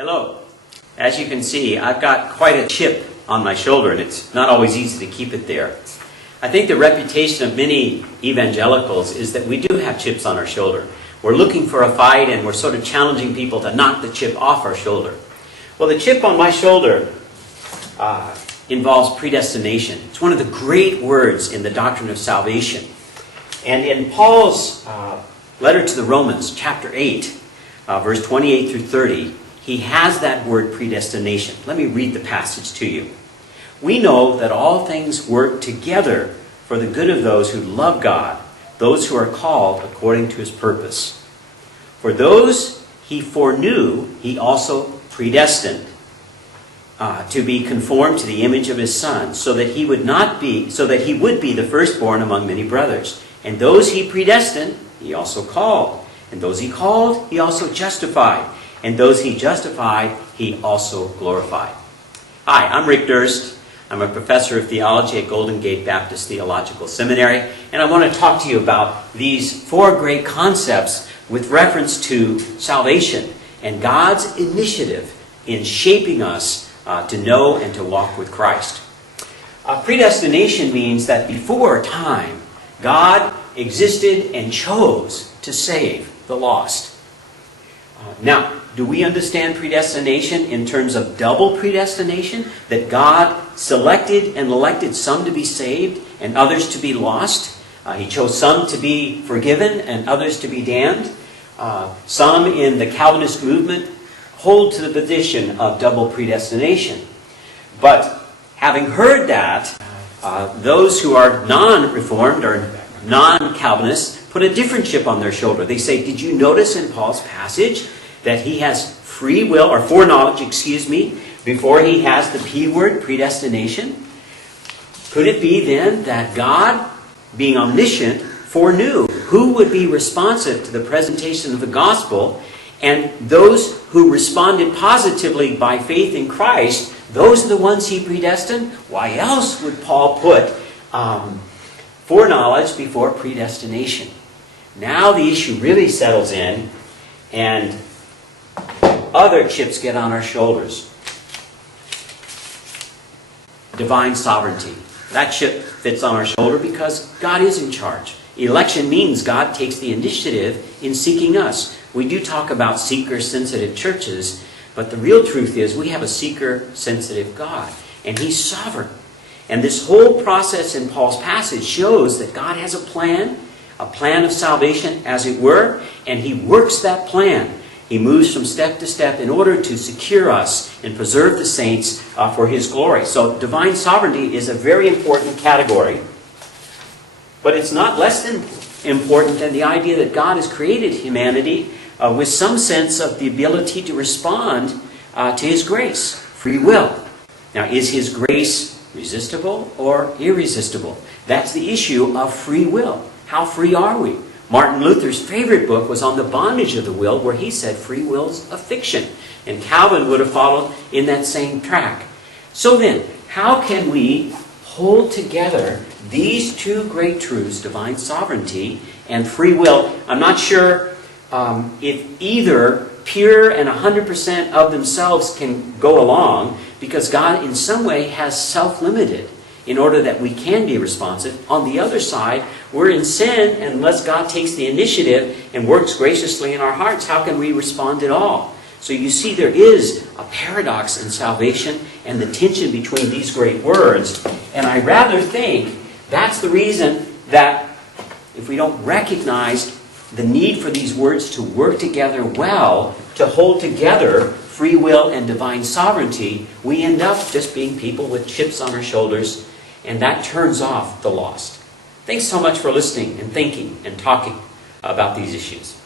Hello. As you can see, I've got quite a chip on my shoulder, and it's not always easy to keep it there. I think the reputation of many evangelicals is that we do have chips on our shoulder. We're looking for a fight, and we're sort of challenging people to knock the chip off our shoulder. Well, the chip on my shoulder involves predestination. It's one of the great words in the doctrine of salvation. And in Paul's letter to the Romans, chapter 8, verse 28 through 30, he has that word predestination. Let me read the passage to you. We know that all things work together for the good of those who love God, those who are called according to his purpose. For those he foreknew, he also predestined to be conformed to the image of his Son, so that he would be the firstborn among many brothers. And those he predestined, he also called. And those he called, he also justified. And those he justified, he also glorified. Hi, I'm Rick Durst. I'm a professor of theology at Golden Gate Baptist Theological Seminary, and I want to talk to you about these four great concepts with reference to salvation and God's initiative in shaping us to know and to walk with Christ. Predestination means that before time, God existed and chose to save the lost. Now, do we understand predestination in terms of double predestination? That God selected and elected some to be saved and others to be lost? He chose some to be forgiven and others to be damned? Some in the Calvinist movement hold to the position of double predestination. But having heard that, those who are non-Reformed or non-Calvinists put a different chip on their shoulder. They say, did you notice in Paul's passage that he has free will, or foreknowledge, before he has the P word, predestination? Could it be then that God, being omniscient, foreknew who would be responsive to the presentation of the gospel, and those who responded positively by faith in Christ, those are the ones he predestined? Why else would Paul put foreknowledge before predestination? Now the issue really settles in, and other chips get on our shoulders. Divine sovereignty. That chip fits on our shoulder because God is in charge. Election means God takes the initiative in seeking us. We do talk about seeker-sensitive churches, but the real truth is we have a seeker-sensitive God, and he's sovereign. And this whole process in Paul's passage shows that God has a plan of salvation, as it were, and he works that plan. He moves from step to step in order to secure us and preserve the saints for his glory. So divine sovereignty is a very important category. But it's not less than important than the idea that God has created humanity with some sense of the ability to respond to his grace, free will. Now, is his grace resistible or irresistible? That's the issue of free will. How free are we? Martin Luther's favorite book was on the bondage of the will, where he said free will's a fiction. And Calvin would have followed in that same track. So then, how can we hold together these two great truths, divine sovereignty and free will? I'm not sure if either pure and 100% of themselves can go along, because God in some way has self-limited in order that we can be responsive. On the other side, we're in sin, and unless God takes the initiative and works graciously in our hearts, how can we respond at all? So you see, there is a paradox in salvation and the tension between these great words. And I rather think that's the reason that if we don't recognize the need for these words to work together well, to hold together free will and divine sovereignty, we end up just being people with chips on our shoulders, and that turns off the lost. Thanks so much for listening and thinking and talking about these issues.